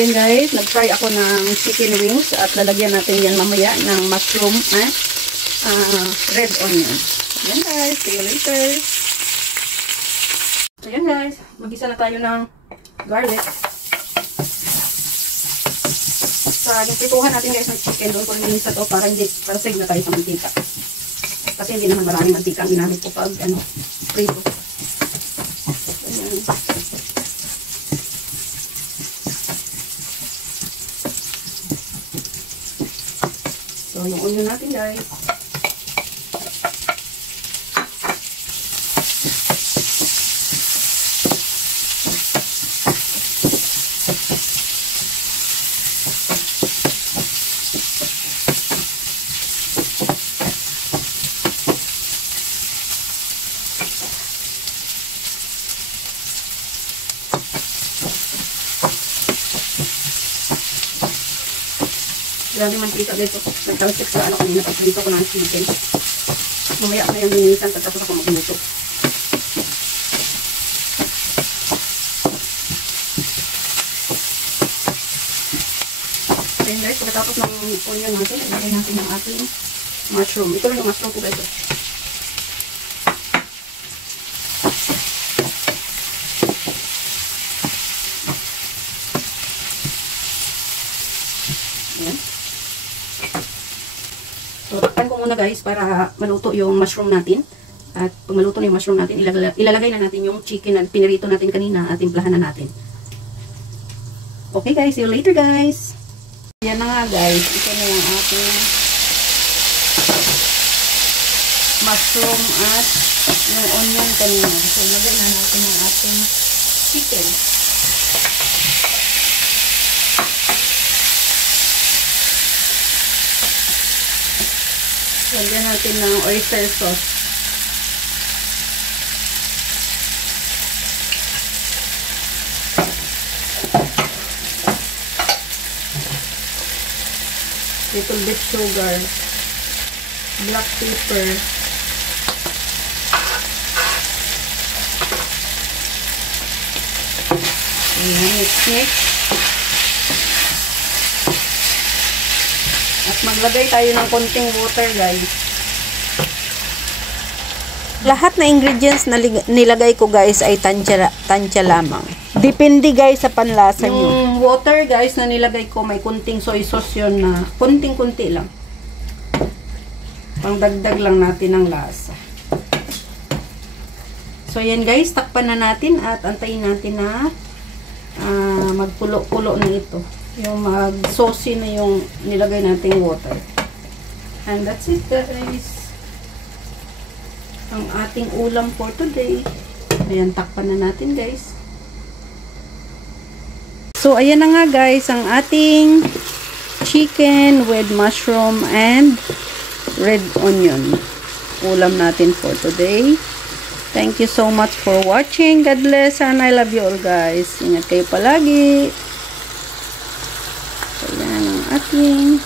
Yan guys, nag-try ako ng chicken wings at lalagyan natin yan mamaya ng mushroom at red onion. Yan guys, see you later. So yan guys, mag-isa na tayo ng garlic. Sa nagprituhan natin guys ng chicken, doon ko rin minsan to para hindi save na tayo sa mantika. Kasi hindi naman maraming mantika ang ginamit ko pag prito. Ayan. So yung onion natin guys. Grabe mantika dito. Nagkawasik sa ano kanina pag dito ko ng chicken. Mamaya na yung linisan tapos ako magluto. Ayun guys, pagkatapos ng onion natin, ilagay natin ang ating mushroom. Ito lang yung mushroom ko guys. Ayan. So, takpan ko muna guys para maluto yung mushroom natin. At pag maluto na yung mushroom natin, ilalagay na natin yung chicken na pinirito natin kanina at timplahan na natin. Okay guys, see you later guys. Yan na nga guys, ito na yung ating mushroom at yung onion kanina. So, ilagay na natin yung ating chicken. Lagyan natin ng oyster sauce. Little bit sugar. Black pepper. Ayan, mix. At maglagay tayo ng konting water guys. Lahat na ingredients na nilagay ko guys ay tansya lamang. Depende guys sa panlasa nyo. Yung water guys na nilagay ko may konting soy sauce yun na konting-kunti lang. Pangdagdag lang natin ng lasa. So yan guys, takpan na natin at antayin natin na magpulo-pulo na ito. Yung mag-saucy na yung nilagay nating water. And that's it guys. Ang ating ulam for today. Ayan, takpan na natin guys. So ayan na nga guys, ang ating chicken with mushroom and red onion. Ulam natin for today. Thank you so much for watching. God bless and I love you all guys. Ingat kayo palagi. Ayan ang ating